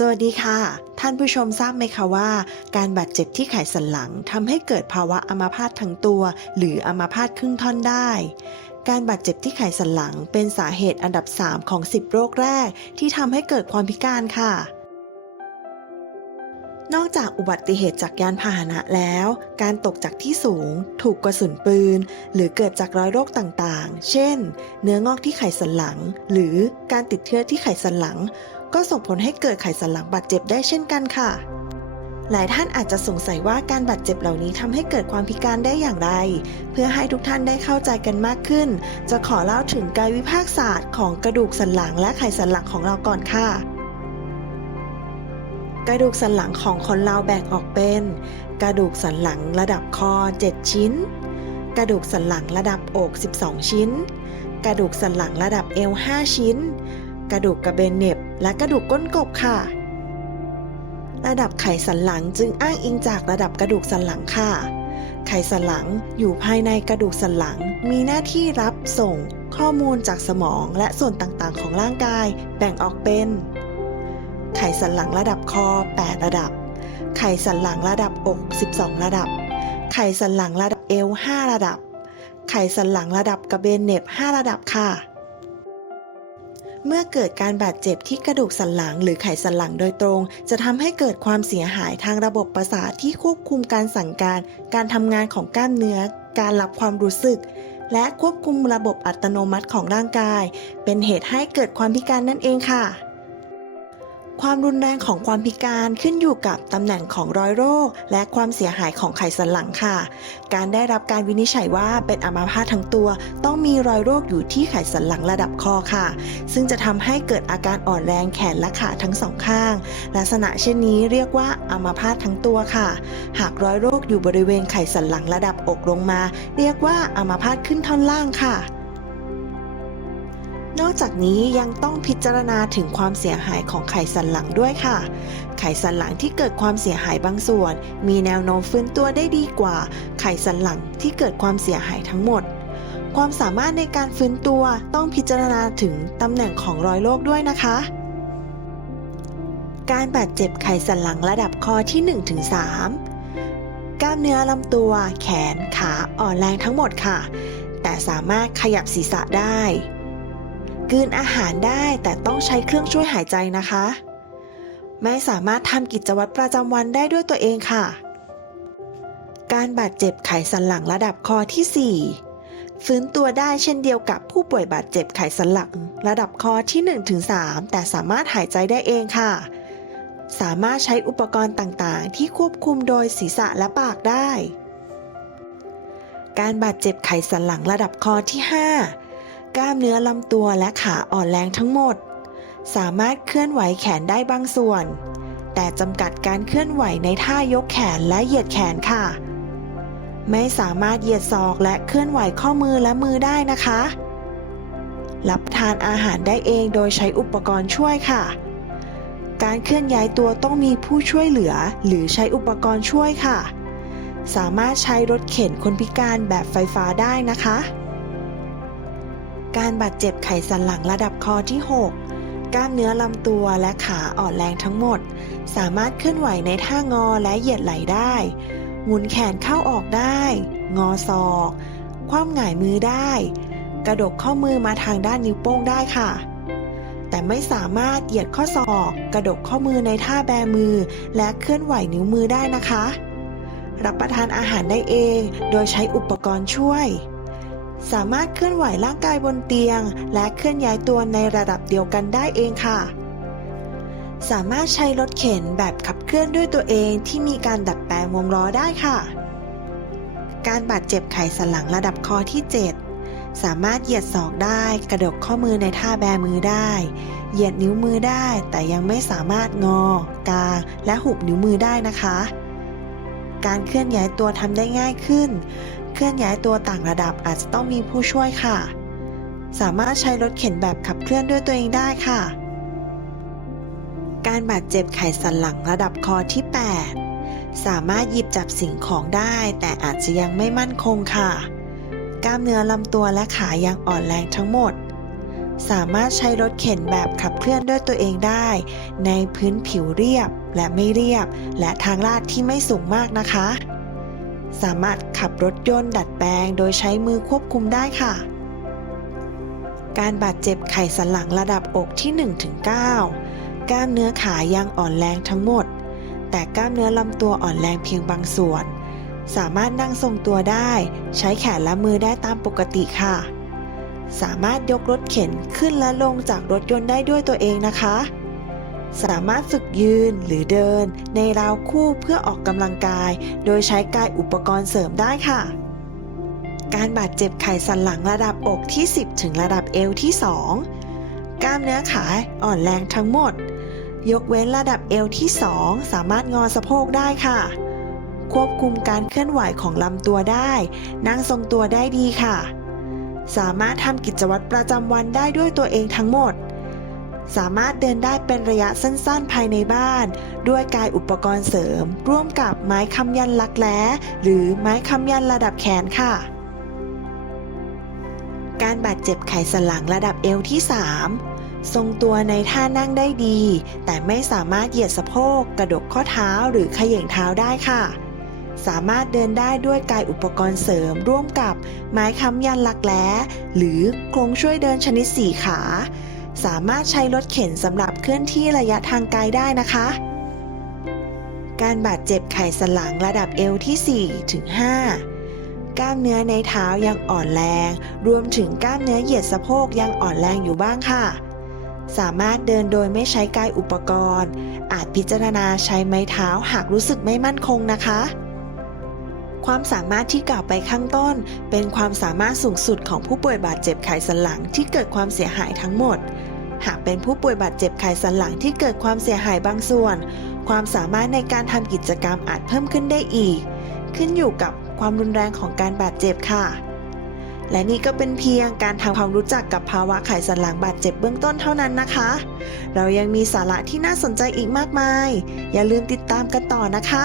สวัสดีค่ะ ท่านผู้ชมทราบไหมคะว่า การบาดเจ็บที่ไขสันหลังทำให้เกิดภาวะอัมาพาตทั้งตัว หรืออัมาพาตครึ่งท่อนได้ การบาดเจ็บที่ไขสันหลังเป็นสาเหตุอันดับ 3 ของ 10 โรคแรก ที่ทำให้เกิดความพิการค่ะ นอกจากอุบัติเหตุจากยานพาหนะแล้ว การตกจากที่สูง ถูกกระสุนปืน หรือเกิดจากรอยโรคต่างๆ เช่น เนื้องอกที่ไขสันหลัง หรือการติดเชื้อที่ไขสันหลัง ก็ส่งผลให้เกิดไขสันหลังบาดเจ็บได้เช่นกันค่ะ หลายท่านอาจจะสงสัยว่าการบาดเจ็บเหล่านี้ทำให้เกิดความพิการได้อย่างไร เพื่อให้ทุกท่านได้เข้าใจกันมากขึ้น จะขอเล่าถึงกายวิภาคศาสตร์ของกระดูกสันหลังและไขสันหลังของเราก่อนค่ะกระดูกสันหลังของคนเราแบ่งออกเป็น กระดูกสันหลังระดับคอ 7 ชิ้น กระดูกสันหลังระดับอก 12 ชิ้น กระดูกสันหลังระดับเอว 5 ชิ้น กระดูกกระเบนเน็บ และกระดูกก้นกบค่ะ ระดับไขสันหลังจึงอ้างอิงจากระดับกระดูกสันหลังค่ะ ไขสันหลังอยู่ภายในกระดูกสันหลัง มีหน้าที่รับส่งข้อมูลจากสมองและส่วนต่างๆ ของร่างกายแบ่งออกเป็น ไขสันหลังระดับคอ 8 ระดับ ไขสันหลังระดับอก 12 ระดับ ไขสันหลังระดับเอว 5 ระดับ ไขสันหลังระดับกระเบนเน็บ 5 ระดับค่ะ เมื่อเกิดการบาดเจ็บที่กระดูกสันหลังหรือไขสันหลังโดยตรง จะทำให้เกิดความเสียหายทางระบบประสาทที่ควบคุมการสั่งการ การทำงานของกล้ามเนื้อ การรับความรู้สึก และควบคุมระบบอัตโนมัติของร่างกาย เป็นเหตุให้เกิดความพิการนั่นเองค่ะ ความรุนแรงของความพิการขึ้นอยู่กับตำแหน่งของรอยโรค และความเสียหายของไขสันหลังค่ะ การได้รับการวินิจฉัยว่าเป็นอัมาพาตทั้งตัว ต้องมีรอยโรคอยู่ที่ไขสันหลังระดับคอค่ะ ซึ่งจะทำให้เกิดอาการอ่อนแรงแขนและขาทั้งสองข้าง ลักษณะเช่นนี้เรียกว่าอัมาพาตทั้งตัวค่ะ หากรอยโรคอยู่บริเวณไขสันหลังระดับอกลงมา เรียกว่าอัมาพาตขึ้นท่อนล่างค่ะ นอกจากนี้ยังต้องพิจารณาถึงความเสียหายของไขสันหลังด้วยค่ะ ไขสันหลังที่เกิดความเสียหายบางส่วน มีแนวโน้มฟื้นตัวได้ดีกว่า ไขสันหลังที่เกิดความเสียหายทั้งหมด ความสามารถในการฟื้นตัวต้องพิจารณาถึงตำแหน่งของรอยโรคด้วยนะคะ การบาดเจ็บไขสันหลังระดับคอที่ 1-3 กล้ามเนื้อลำตัว แขน ขาอ่อนแรงทั้งหมดค่ะ แต่สามารถขยับศีรษะได้ กืนอาหารได้แต่ต้องใช้เครื่องช่วยหายใจนะคะ ไม่สามารถทำกิจวัตรประจำวันได้ด้วยตัวเองค่ะ การบาดเจ็บไขสันหลังระดับคอที่ 4 ฟื้นตัวได้เช่นเดียวกับผู้ป่วยบาดเจ็บไขสันหลังระดับคอที่ 1-3 แต่สามารถหายใจได้เองค่ะ สามารถใช้อุปกรณ์ต่างๆ ที่ควบคุมโดยศีรษะและปากได้ การบาดเจ็บไขสันหลังระดับคอที่ 5 กล้ามเนื้อลำตัวและขาอ่อนแรงทั้งหมด สามารถเคลื่อนไหวแขนได้บางส่วน แต่จำกัดการเคลื่อนไหวในท่ายกแขนและเหยียดแขนค่ะ ไม่สามารถเหยียดศอกและเคลื่อนไหวข้อมือและมือได้นะคะ รับทานอาหารได้เองโดยใช้อุปกรณ์ช่วยค่ะ การเคลื่อนย้ายตัวต้องมีผู้ช่วยเหลือหรือใช้อุปกรณ์ช่วยค่ะ สามารถใช้รถเข็นคนพิการแบบไฟฟ้าได้นะคะ การบาดเจ็บไขสันหลังระดับคอที่ 6 กล้ามเนื้อลำตัวและขาอ่อนแรงทั้งหมด สามารถเคลื่อนไหวในท่างอและเหยียดไหล่ได้ หมุนแขนเข้าออกได้ งอศอก คว่ำหงายมือได้ กระดกข้อมือมาทางด้านนิ้วโป้งได้ค่ะ แต่ไม่สามารถเหยียดข้อศอก กระดกข้อมือในท่าแบมือ และเคลื่อนไหวนิ้วมือได้นะคะ รับประทานอาหารได้เอง โดยใช้อุปกรณ์ช่วย สามารถเคลื่อนไหวร่างกายบนเตียง และเคลื่อนย้ายตัวในระดับเดียวกันได้เองค่ะ สามารถใช้รถเข็นแบบขับเคลื่อนด้วยตัวเองที่มีการดัดแปลงวงล้อได้ค่ะ การบาดเจ็บไขสันหลังระดับคอที่ 7 สามารถเหยียดศอกได้ กระดกข้อมือในท่าแบมือได้ เหยียดนิ้วมือได้ แต่ยังไม่สามารถงอ กาง และหุบนิ้วมือได้นะคะการเคลื่อนย้ายตัวทำได้ง่ายขึ้น เคลื่อนย้ายตัวต่างระดับอาจจะต้องมีผู้ช่วยค่ะ สามารถใช้รถเข็นแบบขับเคลื่อนด้วยตัวเองได้ค่ะ การบาดเจ็บไขสันหลังระดับคอที่ 8 สามารถหยิบจับสิ่งของได้ แต่อาจจะยังไม่มั่นคงค่ะ กล้ามเนื้อลำตัวและขายังอ่อนแรงทั้งหมด สามารถใช้รถเข็นแบบขับเคลื่อนด้วยตัวเองได้ ในพื้นผิวเรียบและไม่เรียบ และทางลาดที่ไม่สูงมากนะคะ สามารถขับรถยนต์ดัดแปลงโดยใช้มือควบคุมได้ค่ะ การบาดเจ็บไขสันหลังระดับอกที่ 1-9 กล้ามเนื้อขายังอ่อนแรงทั้งหมด แต่กล้ามเนื้อลำตัวอ่อนแรงเพียงบางส่วน สามารถนั่งทรงตัวได้ ใช้แขนและมือได้ตามปกติค่ะ สามารถยกรถเข็นขึ้นและลงจากรถยนต์ได้ด้วยตัวเองนะคะ สามารถฝึกยืนหรือเดินในราวคู่เพื่อออกกำลังกาย โดยใช้กายอุปกรณ์เสริมได้ค่ะ การบาดเจ็บไขสันหลังระดับอกที่ 10 ถึงระดับเอวที่ 2 กล้ามเนื้อขาอ่อนแรงทั้งหมด ยกเว้นระดับเอวที่ 2 สามารถงอสะโพกได้ค่ะ ควบคุมการเคลื่อนไหวของลำตัวได้ นั่งทรงตัวได้ดีค่ะ สามารถทำกิจวัตรประจำวันได้ด้วยตัวเองทั้งหมด สามารถเดินได้เป็นระยะสั้นๆภายในบ้าน ด้วยกายอุปกรณ์เสริม ร่วมกับไม้คำยันลักแร้หรือไม้คำยันระดับแขนค่ะ การบาดเจ็บไขสันหลังระดับเอวที่ 3 ทรงตัวในท่านั่งได้ดี แต่ไม่สามารถเหยียดสะโพก กระดกข้อเท้าหรือเขย่งเท้าได้ค่ะสามารถเดินได้ด้วยกายอุปกรณ์เสริมร่วมกับไม้ค้ำยันหลักแร้หรือกรงช่วยเดินชนิดสี่ขา สามารถใช้รถเข็นสำหรับเคลื่อนที่ระยะทางไกลได้นะคะ การบาดเจ็บไขสันหลังระดับเอวที่4ถึง5กล้ามเนื้อในเท้ายังอ่อนแรง รวมถึงกล้ามเนื้อเหยียดสะโพกยังอ่อนแรงอยู่บ้างค่ะ สามารถเดินโดยไม่ใช้กายอุปกรณ์ อาจพิจารณาใช้ไม้เท้าหากรู้สึกไม่มั่นคงนะคะความสามารถที่กล่าวไปข้างต้น เป็นความสามารถสูงสุดของผู้ป่วยบาดเจ็บไขสันหลังที่เกิดความเสียหายทั้งหมด หากเป็นผู้ป่วยบาดเจ็บไขสันหลังที่เกิดความเสียหายบางส่วน ความสามารถในการทำกิจกรรมอาจเพิ่มขึ้นได้อีก ขึ้นอยู่กับความรุนแรงของการบาดเจ็บค่ะ และนี่ก็เป็นเพียงการทำความรู้จักกับภาวะไขสันหลังบาดเจ็บเบื้องต้นเท่านั้นนะคะ เรายังมีสาระที่น่าสนใจอีกมากมาย อย่าลืมติดตามกันต่อนะคะ